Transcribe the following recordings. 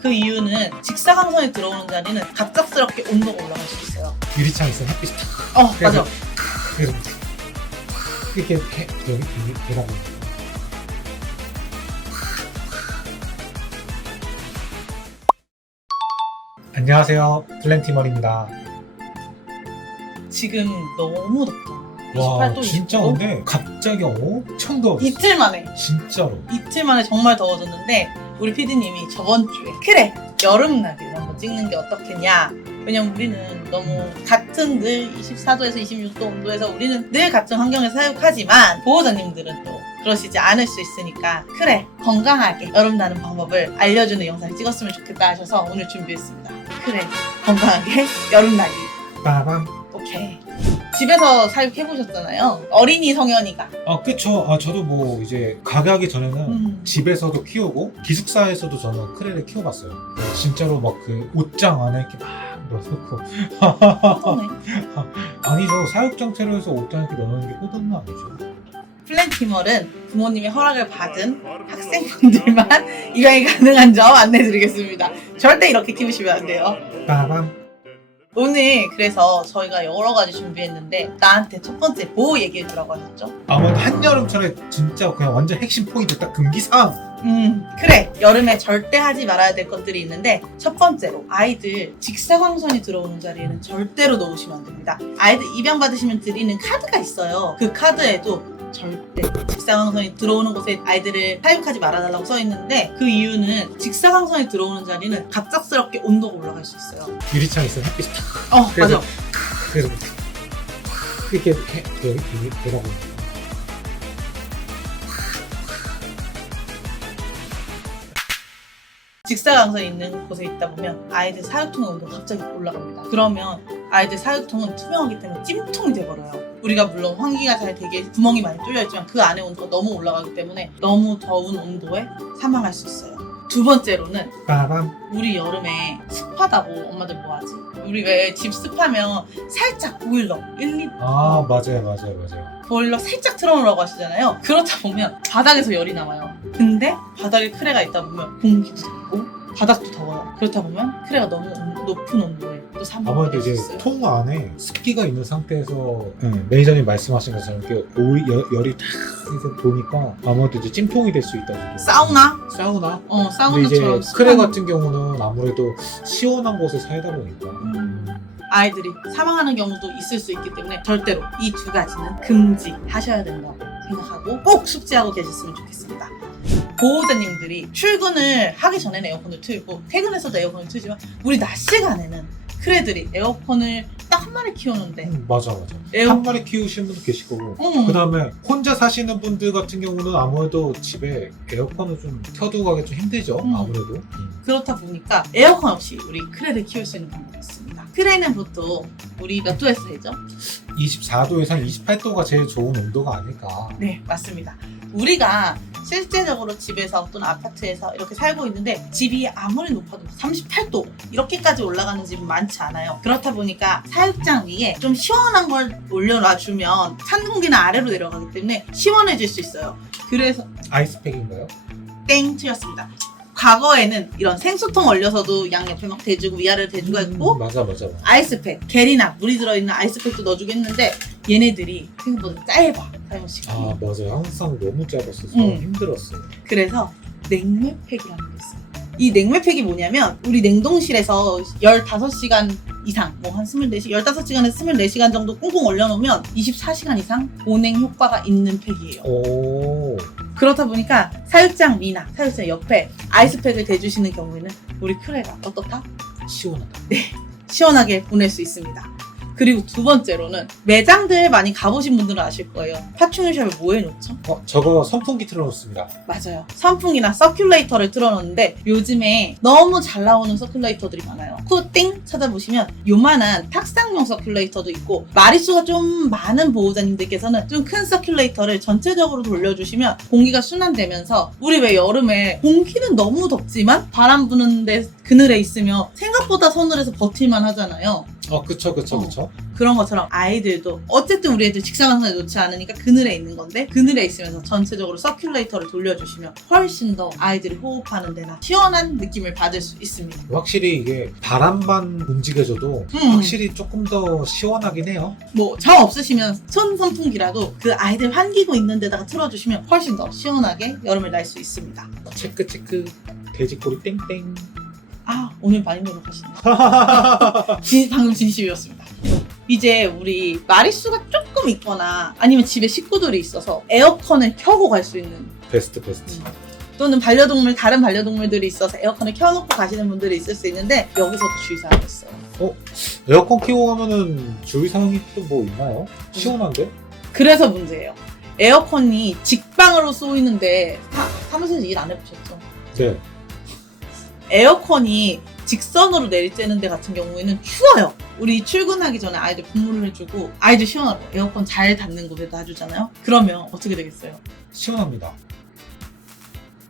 그 이유는 직사광선이 들어오는 자리는 갑작스럽게 온도가 올라갈 수 있어요. 유리창 있으면 햇빛이 탁. 맞아. 그래서 이렇게 여기 돌아보는 거. 안녕하세요, 플랜티멀입니다. 지금 너무 덥잖아. 와, 28도, 진짜 29도? 근데 갑자기 엄청 더웠어. 이틀 만에 진짜로. 정말 더워졌는데 우리 PD님이 저번 주에 그래 여름 날개를 한번 찍는 게 어떻겠냐. 왜냐면 우리는 너무 같은 늘 24도에서 26도 온도에서 우리는 늘 같은 환경에서 사육하지만 보호자님들은 또 그러시지 않을 수 있으니까 그래 건강하게 여름 나는 방법을 알려주는 영상을 찍었으면 좋겠다 하셔서 오늘 준비했습니다. 그래 건강하게 여름 나기. 빠밤. 오케이. 집에서 사육해보셨잖아요. 어린이 성현이가. 그쵸. 저도 뭐 이제 가게하기 전에는 집에서도 키우고 기숙사에서도 저는 크레를 키워봤어요. 진짜로 막 그 옷장 안에 이렇게 막 넣어놓고. 어떠네. 아니죠. 사육장체로 해서 옷장 이렇게 넣어놓는 게 꼬드는 아니죠. 플랜티멀은 부모님의 허락을 받은 학생분들만 입양이 가능한 점 안내해드리겠습니다. 절대 이렇게 키우시면 안 돼요. 빠밤. 오늘 그래서 저희가 여러 가지 준비했는데 나한테 첫 번째 보호 얘기해주라고 하셨죠? 아무래도 한여름철에 진짜 그냥 완전 핵심 포인트 딱 금기사항. 그래 여름에 절대 하지 말아야 될 것들이 있는데 첫 번째로 아이들 직사광선이 들어오는 자리에는 절대로 놓으시면 안 됩니다. 아이들 입양 받으시면 드리는 카드가 있어요. 그 카드에도 절대 직사광선이 들어오는 곳에 아이들을 사육하지 말아달라고 써있는데 그 이유는 직사광선이 들어오는 자리는 갑작스럽게 온도가 올라갈 수 있어요. 유리창 있으면 햇빛이 탁. 맞아. 그래서 이렇게 여기 돌아보는 거. 직사광선이 있는 곳에 있다 보면 아이들 사육통의 온도가 갑자기 올라갑니다. 그러면 아이들 사육통은 투명하기 때문에 찜통이 돼버려요. 우리가 물론 환기가 잘 되게 구멍이 많이 뚫려있지만 그 안에 온도가 너무 올라가기 때문에 너무 더운 온도에 사망할 수 있어요. 두 번째로는 빠밤. 우리 여름에 습하다고 엄마들 뭐하지? 우리 왜 집 습하면 살짝 보일러 1, 2 맞아요. 보일러 살짝 틀어놓으라고 하시잖아요. 그렇다 보면 바닥에서 열이 나와요. 근데 바닥에 크레가 있다 보면 공기도 덥고 바닥도 더워요. 그렇다 보면 크레가 너무 높은 온도에 또 사망할 아무래도 수 이제 있어요. 통 안에 습기가 있는 상태에서 매니저님 말씀하신 것처럼 이렇게 열이 탁 이제 도니까 아무래도 이제 찜통이 될 수 있다. 사우나? 사우나? 근데 사우나처럼 이제 크레 같은 경우는 아무래도 시원한 곳에 살다 보니까 아이들이 사망하는 경우도 있을 수 있기 때문에 절대로 이 두 가지는 금지하셔야 된다고 생각하고 꼭 숙지하고 계셨으면 좋겠습니다. 보호자님들이 출근을 하기 전에는 에어컨을 틀고 퇴근해서도 에어컨을 틀지만 우리 낮 시간에는 크레들이 에어컨을 딱 한 마리 키우는데 맞아. 한 마리 키우시는 분도 계실 거고 그 다음에 혼자 사시는 분들 같은 경우는 아무래도 집에 에어컨을 좀 켜두고 가기 좀 힘들죠. 아무래도 그렇다 보니까 에어컨 없이 우리 크레를 키울 수 있는 방법이 있습니다. 크레는 보통 우리 몇 도에서 되죠? 24도에서 한 28도가 제일 좋은 온도가 아닐까. 네, 맞습니다. 우리가 실제적으로 집에서 또는 아파트에서 이렇게 살고 있는데 집이 아무리 높아도 38도 이렇게까지 올라가는 집은 많지 않아요. 그렇다 보니까 사육장 위에 좀 시원한 걸 올려놔주면 찬 공기는 아래로 내려가기 때문에 시원해질 수 있어요. 그래서 아이스팩인가요? 땡 틀렸습니다. 과거에는 이런 생수통 얼려서도 양옆에 막 대주고 위아래를 대주가 있고 맞아. 아이스팩, 겔이나 물이 들어있는 아이스팩도 넣어주고 했는데 얘네들이 생각보다 짧아 사용 시간이. 맞아요. 항상 너무 짧았어서 힘들었어요. 그래서 냉매팩이라는 게 있어요. 이 냉매팩이 뭐냐면 우리 냉동실에서 15시간 이상 뭐 한 24시간, 15시간에서 24시간 정도 꽁꽁 얼려놓으면 24시간 이상 보냉 효과가 있는 팩이에요. 오. 그렇다 보니까 사육장 위나 사육장 옆에 아이스팩을 대주시는 경우에는 우리 크레가 어떻다? 시원하다. 시원하게 보낼 수 있습니다. 그리고 두 번째로는 매장들 많이 가보신 분들은 아실 거예요. 파충류샵에 뭐 해놓죠? 저거 선풍기 틀어놓습니다. 맞아요. 선풍기나 서큘레이터를 틀어놓는데 요즘에 너무 잘 나오는 서큘레이터들이 많아요. 그 띵 찾아보시면 요만한 탁상용 서큘레이터도 있고 마리수가 좀 많은 보호자님들께서는 좀 큰 서큘레이터를 전체적으로 돌려주시면 공기가 순환되면서 우리 왜 여름에 공기는 너무 덥지만 바람 부는데 그늘에 있으면 생각보다 서늘해서 버틸만 하잖아요. 그쵸. 그런 것처럼 아이들도 어쨌든 우리 애들 직사광선에 놓지 않으니까 그늘에 있는 건데 그늘에 있으면서 전체적으로 서큘레이터를 돌려주시면 훨씬 더 아이들이 호흡하는 데나 시원한 느낌을 받을 수 있습니다. 확실히 이게 바람만 움직여줘도 확실히 조금 더 시원하긴 해요. 뭐 정 없으시면 손 선풍기라도 그 아이들 환기구 있는 데다가 틀어주시면 훨씬 더 시원하게 여름을 날 수 있습니다. 체크 돼지꼬리 땡땡. 아, 오늘 많이 노력하시네요. 방금 진심이었습니다. 이제 우리 마리수가 조금 있거나 아니면 집에 식구들이 있어서 에어컨을 켜고 갈 수 있는 베스트. 또는 다른 반려동물들이 있어서 에어컨을 켜놓고 가시는 분들이 있을 수 있는데 여기서도 주의사항이 있어요. 에어컨 키고 가면은 주의사항이 또 뭐 있나요? 시원한데? 그래서 문제예요. 에어컨이 직방으로 쏘이는데 사무실에서 일 안 해보셨죠? 네. 에어컨이 직선으로 내리쬐는 데 같은 경우에는 추워요. 우리 출근하기 전에 아이들 분무를 해주고 아이들 시원하고 에어컨 잘 닿는 곳에 놔주잖아요. 그러면 어떻게 되겠어요? 시원합니다.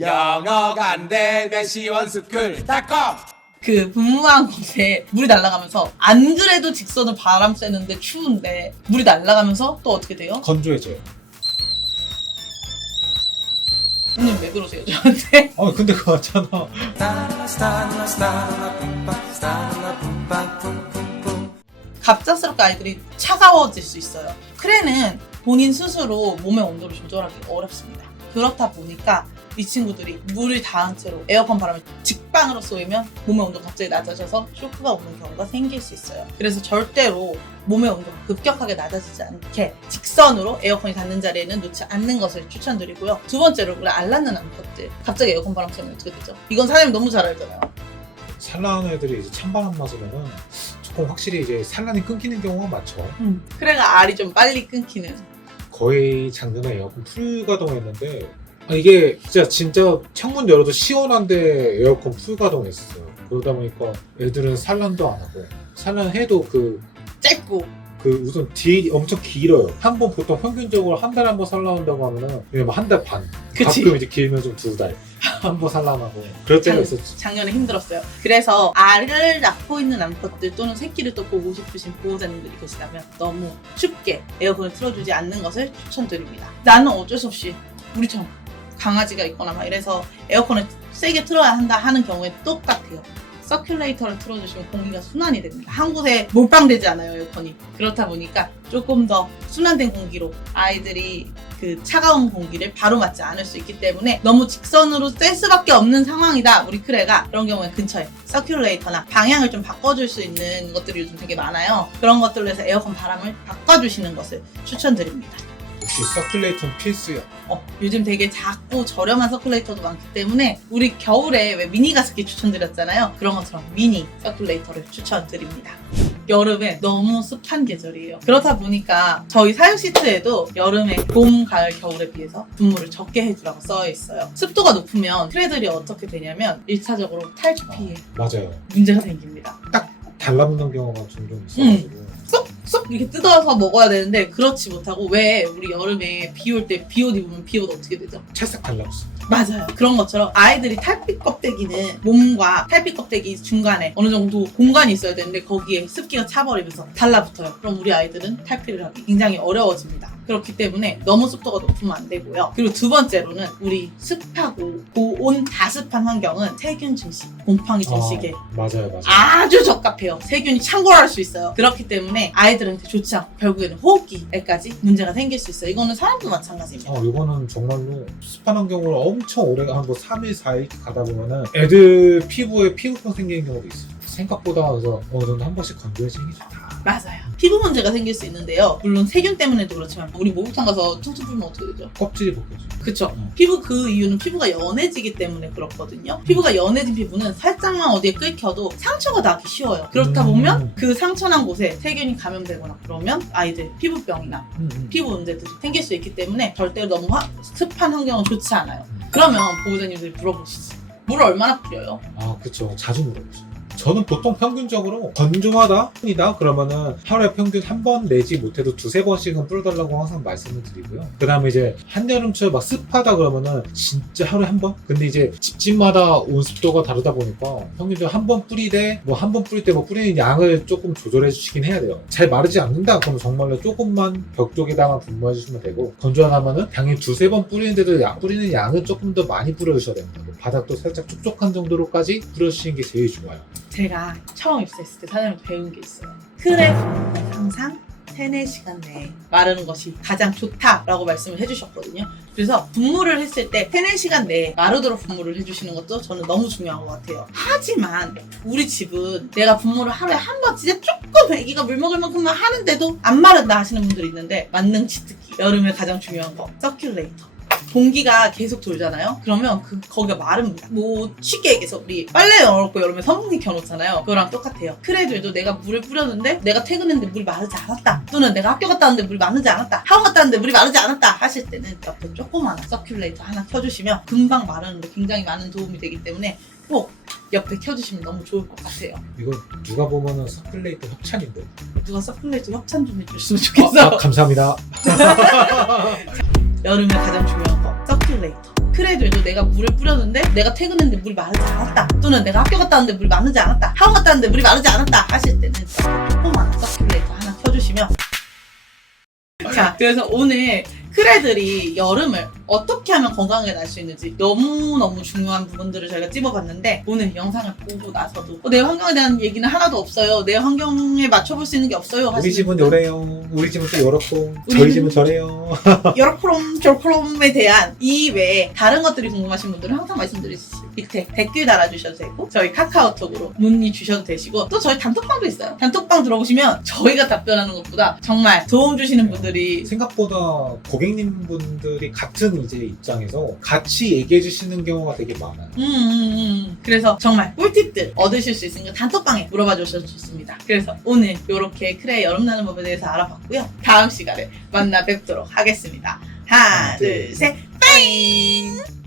영어가 안 되면 시원스쿨.com 그 분무한 곳에 물이 날아가면서 안 그래도 직선으로 바람 쐬는데 추운데 물이 날아가면서 또 어떻게 돼요? 건조해져요. 형님 왜 그러세요 저한테? 근데 그거 맞잖아. 갑작스럽게 아이들이 차가워질 수 있어요. 크레는 본인 스스로 몸의 온도를 조절하기 어렵습니다. 그렇다 보니까 이 친구들이 물을 닿은 채로 에어컨 바람이 직방으로 쏘이면 몸의 온도가 갑자기 낮아져서 쇼크가 오는 경우가 생길 수 있어요. 그래서 절대로 몸의 온도가 급격하게 낮아지지 않게 직선으로 에어컨이 닿는 자리에는 놓지 않는 것을 추천드리고요. 두 번째로 우리 알 낳는 암컷들 갑자기 에어컨 바람 쐬면 어떻게 되죠? 이건 사장님 너무 잘 알잖아요. 산란한 애들이 이제 찬바람 맞으면은 조금 확실히 이제 산란이 끊기는 경우가 많죠. 그래가 알이 좀 빨리 끊기는. 거의 작년에 에어컨 풀 가동했는데 이게 진짜 창문 열어도 시원한데 에어컨 풀 가동했어요. 그러다 보니까 애들은 산란도 안 하고 산란해도 짧고 우선 뒤 엄청 길어요. 한 번 보통 평균적으로 한 달에 한 번 산란한다고 하면은 왜냐면 한 달 반. 그치. 가끔 이제 길면 좀 2달. 한 번 산란하고 그럴 때가 있었죠. 작년에 힘들었어요. 그래서 알을 낳고 있는 암컷들 또는 새끼를 또 보고 싶으신 보호자님들이 계시다면 너무 춥게 에어컨을 틀어주지 않는 것을 추천드립니다. 나는 어쩔 수 없이 우리처럼 강아지가 있거나 막 이래서 에어컨을 세게 틀어야 한다 하는 경우에 똑같아요. 서큘레이터를 틀어주시면 공기가 순환이 됩니다. 한 곳에 몰빵되지 않아요, 에어컨이. 그렇다 보니까 조금 더 순환된 공기로 아이들이 그 차가운 공기를 바로 맞지 않을 수 있기 때문에 너무 직선으로 쐴 수밖에 없는 상황이다. 우리 크레가 그런 경우에 근처에 서큘레이터나 방향을 좀 바꿔줄 수 있는 것들이 요즘 되게 많아요. 그런 것들로 해서 에어컨 바람을 바꿔주시는 것을 추천드립니다. 역시 서큘레이터는 필수야. 요즘 되게 작고 저렴한 서큘레이터도 많기 때문에 우리 겨울에 왜 미니 가습기 추천드렸잖아요. 그런 것처럼 미니 서큘레이터를 추천드립니다. 여름에 너무 습한 계절이에요. 그렇다 보니까 저희 사육 시트에도 여름에 봄, 가을, 겨울에 비해서 분무를 적게 해주라고 써 있어요. 습도가 높으면 크레들이 어떻게 되냐면 1차적으로 탈주피에 맞아요. 문제가 생깁니다. 달라붙는 경우가 종종 있어가지고 쏙쏙 이렇게 뜯어서 먹어야 되는데 그렇지 못하고 왜 우리 여름에 비 올 때 비옷 입으면 비옷 어떻게 되죠? 찰싹 달라붙어. 맞아요. 그런 것처럼 아이들이 탈피 껍데기는 몸과 탈피 껍데기 중간에 어느 정도 공간이 있어야 되는데 거기에 습기가 차버리면서 달라붙어요. 그럼 우리 아이들은 탈피를 하기 굉장히 어려워집니다. 그렇기 때문에 너무 습도가 높으면 안 되고요. 그리고 두 번째로는 우리 습하고 고온 다습한 환경은 세균 증식, 곰팡이 증식에 맞아요. 아주 적합해요. 세균이 창궐할 수 있어요. 그렇기 때문에 아이들한테 좋지 않고 결국에는 호흡기에까지 문제가 생길 수 있어요. 이거는 사람도 마찬가지입니다. 이거는 정말로 습한 환경으로 엄청 오래 한 3일, 4일 가다 보면은 애들 피부에 피부병 생기는 경우도 있어요. 생각보다 그래서 어느 정도 한 번씩 건조해지는 게 좋다. 맞아요. 피부 문제가 생길 수 있는데요. 물론 세균 때문에도 그렇지만 우리 목욕탕 가서 퉁퉁 풀면 어떻게 되죠? 껍질이 벗겨져. 그쵸. 피부 그 이유는 피부가 연해지기 때문에 그렇거든요. 피부가 연해진 피부는 살짝만 어디에 끓여도 상처가 나기 쉬워요. 그렇다 보면 그 상처난 곳에 세균이 감염되거나 그러면 아이들 피부병이나 피부 문제들이 생길 수 있기 때문에 절대로 너무 습한 환경은 좋지 않아요. 그러면 보호자님들이 물어보시지. 물을 얼마나 뿌려요? 그쵸. 자주 물어보죠. 저는 보통 평균적으로 건조하다 그러면은 하루에 평균 한 번 내지 못해도 두세 번씩은 뿌려달라고 항상 말씀을 드리고요. 그 다음에 이제 한여름철 막 습하다 그러면은 진짜 하루에 한 번? 근데 이제 집집마다 온습도가 다르다 보니까 평균적으로 한 번 뿌리되 뭐 한 번 뿌릴 때 뭐 뿌리는 양을 조금 조절해 주시긴 해야 돼요. 잘 마르지 않는다 그러면 정말로 조금만 벽 쪽에다가 분무해 주시면 되고, 건조하다면은 당연히 두세 번 뿌리는데도 뿌리는 양은 조금 더 많이 뿌려 주셔야 됩니다. 뭐 바닥도 살짝 촉촉한 정도로까지 뿌려 주시는 게 제일 좋아요. 제가 처음 입사했을 때 사장님한테 배운 게 있어요. 크랩 항상 3-4시간 내에 마르는 것이 가장 좋다라고 말씀을 해주셨거든요. 그래서 분무를 했을 때 3-4시간 내에 마르도록 분무를 해주시는 것도 저는 너무 중요한 것 같아요. 하지만 우리 집은 내가 분무를 하루에 한 번 진짜 조금 애기가 물 먹을 만큼만 하는데도 안 마른다 하시는 분들이 있는데, 만능 치트키, 여름에 가장 중요한 거 서큘레이터. 공기가 계속 돌잖아요. 그러면 거기가 마릅니다. 뭐 쉽게 얘기해서 우리 빨래 넣어놓고 여름에 선풍기 켜놓잖아요. 그거랑 똑같아요. 크레들도 내가 물을 뿌렸는데 내가 퇴근했는데 물이 마르지 않았다, 또는 내가 학교 갔다 왔는데 물이 마르지 않았다, 학원 갔다 왔는데 물이 마르지 않았다 하실 때는 옆에 조그마한 서큘레이터 하나 켜주시면 금방 마르는데 굉장히 많은 도움이 되기 때문에 꼭 옆에 켜주시면 너무 좋을 것 같아요. 이거 누가 보면은 서큘레이터 협찬인데. 누가 서큘레이터 협찬 좀 해주셨으면 좋겠어. 감사합니다. 여름에 가장 중요한 거 서큘레이터. 크레들도 내가 물을 뿌렸는데 내가 퇴근했는데 물이 마르지 않았다, 또는 내가 학교 갔다 왔는데 물이 마르지 않았다, 학원 갔다 왔는데 물이 마르지 않았다 하실 때는 조그마한 서큘레이터 하나 켜주시면. 자, 그래서 오늘 크레들이 여름을 어떻게 하면 건강하게 날 수 있는지 너무너무 중요한 부분들을 저희가 찝어봤는데, 오늘 영상을 보고 나서도 내 환경에 대한 얘기는 하나도 없어요, 내 환경에 맞춰볼 수 있는 게 없어요 우리 하시는 집은 분들, 요래요. 우리 집은 또 요렇고. 우리는- 저희 집은 저래요. 여러크롬 저크롬에 대한 이 외에 다른 것들이 궁금하신 분들은 항상 말씀드릴 수 있어요. 밑에 댓글 달아주셔도 되고, 저희 카카오톡으로 문의 주셔도 되시고, 또 저희 단톡방도 있어요. 단톡방 들어오시면 저희가 답변하는 것보다 정말 도움 주시는 분들이 생각보다 고객님 분들이 같은 이제 입장에서 같이 얘기해 주시는 경우가 되게 많아요. 그래서 정말 꿀팁들 얻으실 수 있으니까 단톡방에 물어봐 주셔도 좋습니다. 그래서 오늘 이렇게 크레 여름 나는 법에 대해서 알아봤고요. 다음 시간에 만나 뵙도록 하겠습니다. 하나, 둘, 셋, 빠잉!